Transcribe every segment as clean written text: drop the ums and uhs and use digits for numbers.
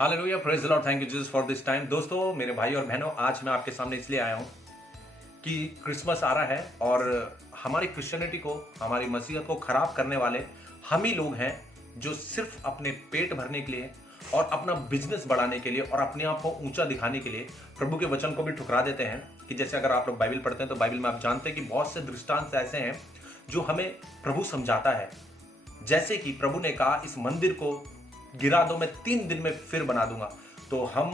Hallelujah, praise the Lord, thank you Jesus for this time. दोस्तों, मेरे भाई और बहनों, आज मैं आपके सामने इसलिए आया हूँ कि क्रिसमस आ रहा है और हमारी क्रिश्चियनिटी को, हमारी मसीहत को खराब करने वाले हम ही लोग हैं जो सिर्फ अपने पेट भरने के लिए और अपना बिजनेस बढ़ाने के लिए और अपने आप को ऊंचा दिखाने के लिए प्रभु के वचन को भी ठुकरा देते हैं। कि जैसे अगर आप लोग बाइबल पढ़ते हैं तो बाइबल में आप जानते हैं कि बहुत से दृष्टांत ऐसे हैं जो हमें प्रभु समझाता है। जैसे कि प्रभु ने कहा, इस मंदिर को गिरा दो, मैं 3 दिन में फिर बना दूंगा। तो हम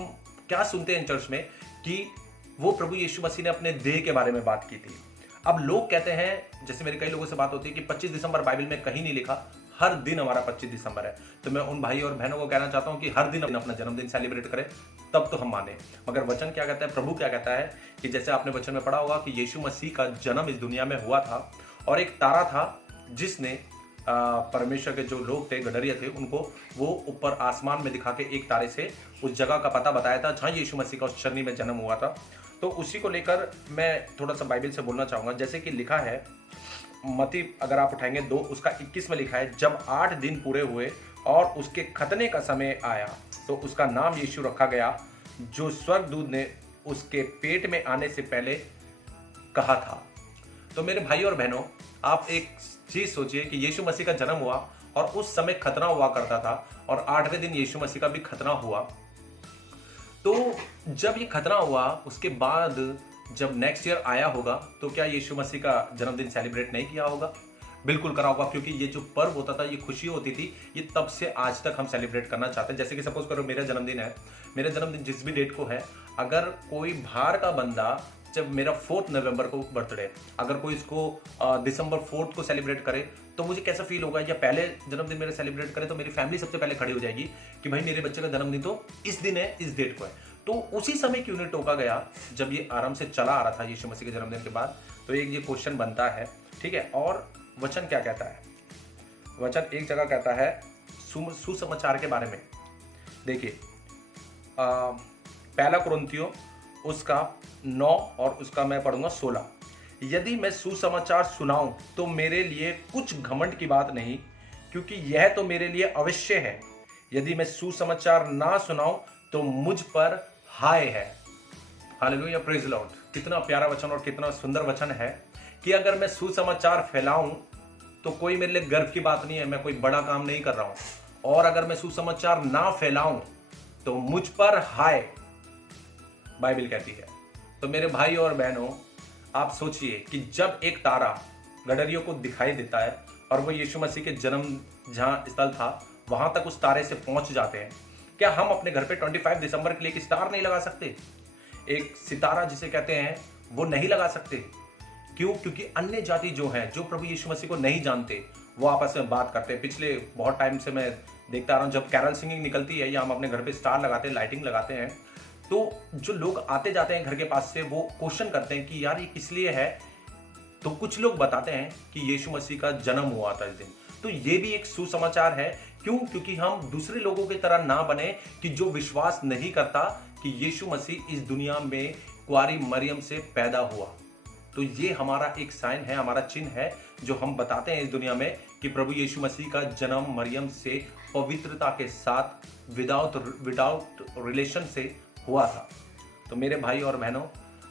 क्या सुनते हैं चर्च में कि वो प्रभु यीशु मसीह ने अपने देह के बारे में बात की थी। अब लोग कहते हैं, जैसे मेरे कई लोगों से बात होती है कि 25 दिसंबर बाइबल में कहीं नहीं लिखा, हर दिन हमारा 25 दिसंबर है। तो मैं उन भाई और बहनों को कहना चाहता हूं कि हर दिन अपना जन्मदिन सेलिब्रेट करें, तब तो हम माने। मगर वचन क्या कहता है, प्रभु क्या कहता है कि जैसे आपने वचन में पढ़ा होगा कि यीशु मसीह का जन्म इस दुनिया में हुआ था और एक तारा था जिसने परमेश्वर के जो लोग थे, गडरिया थे, उनको वो ऊपर आसमान में दिखा के एक तारे से उस जगह का पता बताया था जहाँ यीशु मसीह का उस चरनी में जन्म हुआ था। तो उसी को लेकर मैं थोड़ा सा बाइबल से बोलना चाहूँगा। जैसे कि लिखा है, मत्ती अगर आप उठाएंगे 2 उसका 21 में लिखा है, जब 8 दिन पूरे हुए और उसके खतने का समय आया तो उसका नाम यीशु रखा गया, जो स्वर्गदूत ने उसके पेट में आने से पहले कहा था। तो मेरे भाई और बहनों, आप एक चीज सोचिए कि यीशु मसीह का जन्म हुआ और उस समय खतना हुआ करता था और 8वें दिन यीशु मसीह का भी खतना हुआ। तो जब ये खतना हुआ उसके बाद जब नेक्स्ट ईयर आया होगा तो क्या यीशु मसीह का जन्मदिन सेलिब्रेट नहीं किया होगा? बिल्कुल करा होगा, क्योंकि ये जो पर्व होता था, ये खुशी होती थी, ये तब से आज तक हम सेलिब्रेट करना चाहते हैं। जैसे कि सपोज करो मेरा जन्मदिन है, मेरा जन्मदिन जिस भी डेट को है, अगर कोई बाहर का बंदा, जब मेरा 4 नवंबर को बर्थडे, अगर कोई इसको दिसंबर 4 को सेलिब्रेट करे तो मुझे कैसा फील होगा? या पहले जन्मदिन मेरा सेलिब्रेट करे तो मेरी फैमिली सबसे पहले खड़ी हो जाएगी कि भाई मेरे बच्चे का जन्मदिन तो इस दिन है, इस डेट को है। तो उसी समय क्यों नहीं टोका गया जब ये आराम से चला आ रहा था यीशु मसीह के जन्मदिन के बाद? तो एक ये क्वेश्चन बनता है, ठीक है। और वचन क्या कहता है? वचन एक जगह कहता है सुसमाचार के बारे में। देखिए, पहला कुरिन्थियों उसका 9 और उसका मैं पढ़ूंगा 16। यदि मैं सुसमाचार सुनाऊं तो मेरे लिए कुछ घमंड की बात नहीं, क्योंकि यह तो मेरे लिए अवश्य है। यदि मैं सुसमाचार ना सुनाऊं तो मुझ पर हाय है। Hallelujah, praise the Lord. कितना प्यारा वचन और कितना सुंदर वचन है कि अगर मैं सुसमाचार फैलाऊं तो कोई मेरे लिए गर्व की बात नहीं है, मैं कोई बड़ा काम नहीं कर रहा हूं। और अगर मैं सुसमाचार ना फैलाऊं तो मुझ पर हाय, बाइबल कहती है। तो मेरे भाई और बहनों, आप सोचिए कि जब एक तारा गडरियों को दिखाई देता है और वो यीशु मसीह के जन्म जहां स्थल था वहां तक उस तारे से पहुंच जाते हैं, क्या हम अपने घर पे 25 दिसंबर के लिए एक स्टार नहीं लगा सकते? एक सितारा जिसे कहते हैं, वो नहीं लगा सकते? क्यों? क्योंकि अन्य जाति जो हैं, जो प्रभु यीशु मसीह को नहीं जानते, वो आपस में बात करते हैं। पिछले बहुत टाइम से मैं देखता आ रहा हूँ, जब कैरल सिंगिंग निकलती है या हम अपने घर पे स्टार लगाते हैं, लाइटिंग लगाते हैं, तो जो लोग आते जाते हैं घर के पास से, वो क्वेश्चन करते हैं कि यार ये किस लिए है? तो कुछ लोग बताते हैं कि यीशु मसीह का जन्म हुआ था इस दिन। तो ये भी एक सुसमाचार है। क्यों? क्योंकि हम दूसरे लोगों की तरह ना बने कि जो विश्वास नहीं करता कि यीशु मसीह इस दुनिया में कुंवारी मरियम से पैदा हुआ। तो ये हमारा एक साइन है, हमारा चिन्ह है जो हम बताते हैं इस दुनिया में कि प्रभु यीशु मसीह का जन्म मरियम से पवित्रता के साथ, विदाउट रिलेशन से हुआ था। तो मेरे भाई और बहनों,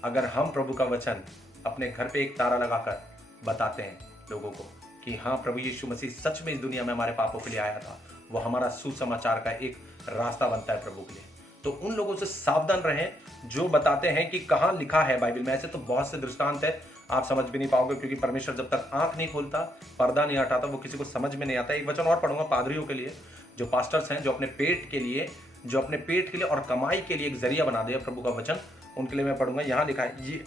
अगर हम प्रभु का वचन अपने घर पे एक तारा लगाकर बताते हैं लोगों को कि हाँ, प्रभु यीशु मसीह सच में इस दुनिया में हमारे पापों के लिए आया था, वो हमारा सुसमाचार का एक रास्ता बनता है प्रभु के लिए। तो उन लोगों से सावधान रहें जो बताते हैं कि कहाँ लिखा है बाइबल में। ऐसे तो बहुत से दृष्टांत है, आप समझ भी नहीं पाओगे, क्योंकि परमेश्वर जब तक आंख नहीं खोलता, पर्दा नहीं हटाता, वो किसी को समझ में नहीं आता। एक वचन और पढ़ूंगा पादरियों के लिए, जो पास्टर्स हैं, जो अपने पेट के लिए और कमाई के लिए एक जरिया बना दिया प्रभु का वचन, उनके लिए मैं पढ़ूंगा। यहाँ लिखा है, ये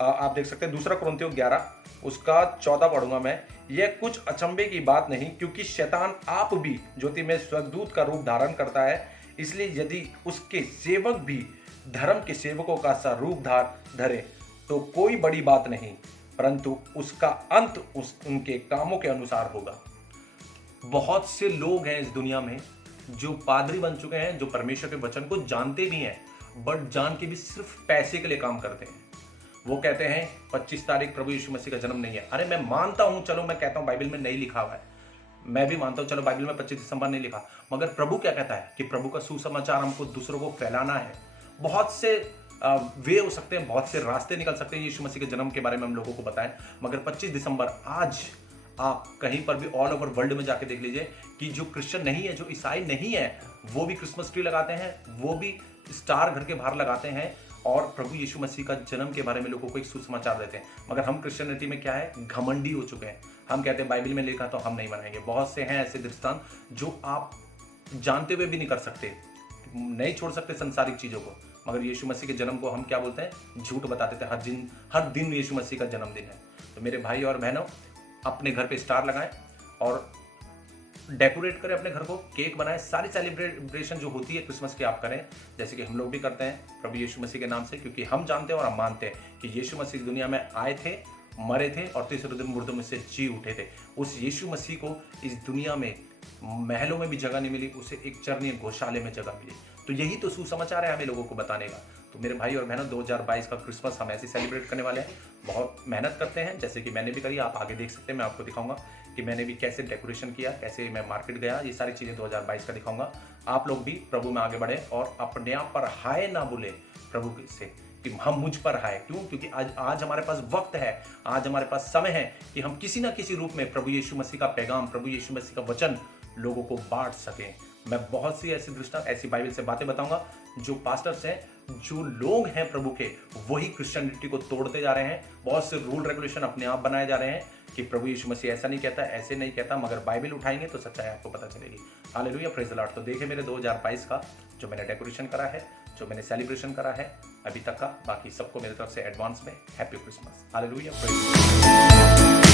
आप देख सकते हैं, दूसरा कुरिन्थियों 11 उसका 14 पढ़ूंगा मैं। यह कुछ अचंभे की बात नहीं, क्योंकि शैतान आप भी ज्योति में स्वर्गदूत का रूप धारण करता है। इसलिए यदि उसके सेवक भी धर्म के सेवकों का सा रूप धरे तो कोई बड़ी बात नहीं, परंतु उसका अंत उनके कामों के अनुसार होगा। बहुत से लोग हैं इस दुनिया में जो पादरी बन चुके हैं, जो परमेश्वर के वचन को जानते भी हैं, बट जान के भी सिर्फ पैसे के लिए काम करते हैं। वो कहते हैं 25 तारीख प्रभु यीशु मसीह का जन्म नहीं है। अरे मैं मानता हूं, चलो मैं कहता हूं बाइबल में नहीं लिखा हुआ है, मैं भी मानता हूँ, चलो बाइबल में 25 दिसंबर नहीं लिखा, मगर प्रभु क्या कहता है कि प्रभु का सुसमाचार हमको दूसरों को फैलाना है। बहुत से वे हो सकते हैं, बहुत से रास्ते निकल सकते हैं यीशु मसीह के जन्म के बारे में हम लोगों को बताएं, मगर 25 दिसंबर आज आप कहीं पर भी ऑल ओवर वर्ल्ड में जाके देख लीजिए कि जो क्रिश्चियन नहीं है, जो ईसाई नहीं है, वो भी क्रिसमस ट्री लगाते हैं, वो भी स्टार घर के बाहर लगाते हैं और प्रभु यीशु मसीह का जन्म के बारे में लोगों को एक सुसमाचार देते हैं। मगर हम क्रिश्चियनिटी में क्या है, घमंडी हो चुके हैं। हम कहते हैं बाइबल में लिखा तो हम नहीं मनाएंगे। बहुत से हैं ऐसे दृष्टांत जो आप जानते हुए भी नहीं कर सकते, नहीं छोड़ सकते संसारिक चीज़ों को, मगर यीशु मसीह के जन्म को हम क्या बोलते हैं, झूठ बताते थे। हर दिन यीशु मसीह का जन्मदिन है। तो मेरे भाई और बहनों, अपने घर पे स्टार लगाएं और डेकोरेट करें अपने घर को, केक बनाएं, सारी सेलिब्रेशन जो होती है क्रिसमस की आप करें, जैसे कि हम लोग भी करते हैं प्रभु यीशु मसीह के नाम से, क्योंकि हम जानते हैं और हम मानते हैं कि यीशु मसीह दुनिया में आए थे, मरे थे और तीसरे दिन मुर्दों में से जी उठे थे। उस यीशु मसीह को इस दुनिया में महलों में भी जगह नहीं मिली, उसे एक चरणीय गौशाले में जगह मिली। तो यही तो सुसमाचार है हमें लोगों को बताने का। तो मेरे भाई और बहनों, 2022 का क्रिसमस हम ऐसे सेलिब्रेट करने वाले हैं। बहुत मेहनत करते हैं, जैसे कि मैंने भी करी, आप आगे देख सकते हैं। मैं आपको दिखाऊंगा कि मैंने भी कैसे डेकोरेशन किया, कैसे मैं मार्केट गया, ये सारी चीज़ें 2022 का दिखाऊंगा। आप लोग भी प्रभु में आगे बढ़े और अपने आप पर हाय ना बोले प्रभु से कि हम मुझ पर हाय। क्यों? क्योंकि आज हमारे पास वक्त है, आज हमारे पास समय है कि हम किसी ना किसी रूप में प्रभु यीशु मसीह का पैगाम, प्रभु यीशु मसीह का वचन लोगों को बांट सकें। मैं बहुत सी ऐसी दृष्टांत, ऐसी बाइबल से बातें बताऊंगा। जो पास्टर्स हैं, जो लोग हैं प्रभु के, वही क्रिश्चियनिटी को तोड़ते जा रहे हैं। बहुत से रूल रेगुलेशन अपने आप बनाए जा रहे हैं कि प्रभु यीशु मसीह ऐसा नहीं कहता, ऐसे नहीं कहता, मगर बाइबल उठाएंगे तो सच्चाई आपको पता चलेगी। Hallelujah, praise the Lord. तो देखिए मेरे 2022 का जो मैंने डेकोरेशन करा है, जो मैंने सेलिब्रेशन करा है अभी तक का। बाकी सबको मेरी तरफ से एडवांस में हैप्पी क्रिसमस। Hallelujah, praise.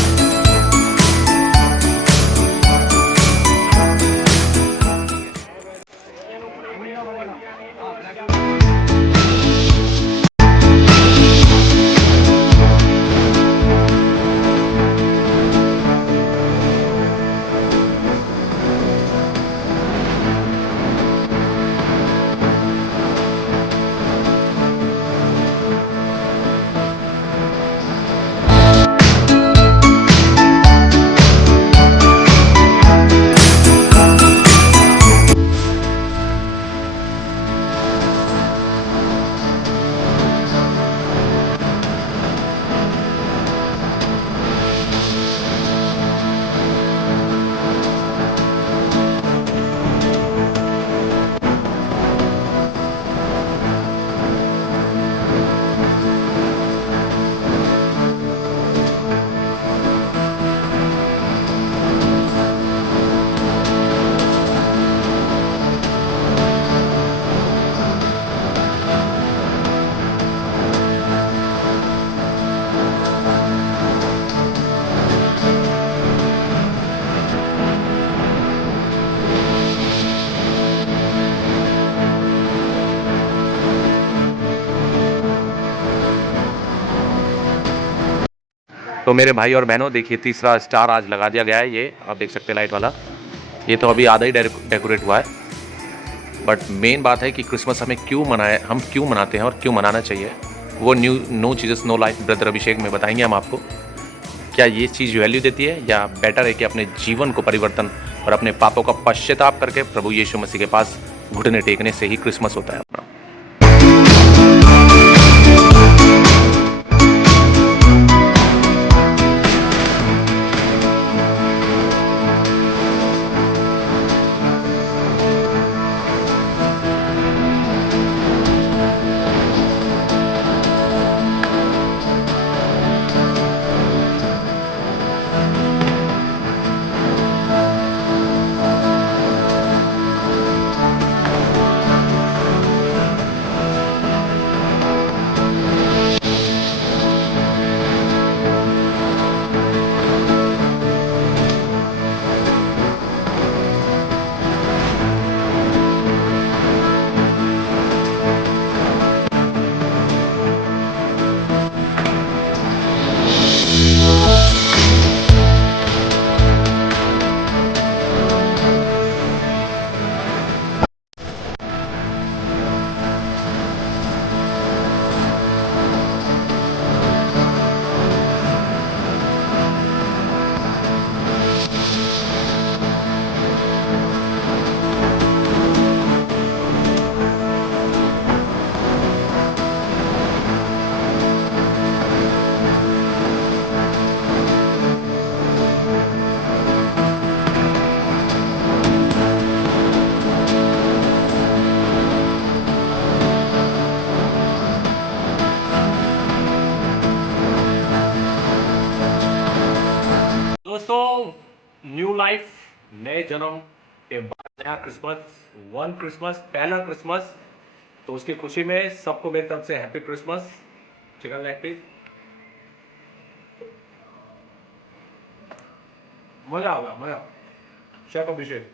तो मेरे भाई और बहनों, देखिए तीसरा स्टार आज लगा दिया गया है। ये आप देख सकते हैं लाइट वाला। ये तो अभी आधा ही डेकोरेट हुआ है, बट मेन बात है कि क्रिसमस हमें क्यों मनाए, हम क्यों मनाते हैं और क्यों मनाना चाहिए, वो नो चीज़ेस नो लाइफ ब्रदर अभिषेक में बताएंगे हम आपको। क्या ये चीज़ वैल्यू देती है, या बेटर है कि अपने जीवन को परिवर्तन और अपने पापों का पश्चाताप करके प्रभु यीशु मसीह के पास घुटने टेकने से ही क्रिसमस होता है अपना। नए जन्म के बाद नया क्रिसमस, वन क्रिसमस, पहला क्रिसमस। तो उसकी खुशी में सबको मेरी तरफ से happy Christmas. Chicken leg piece, मजा आ गया, मजा। शेफ अभिषेक।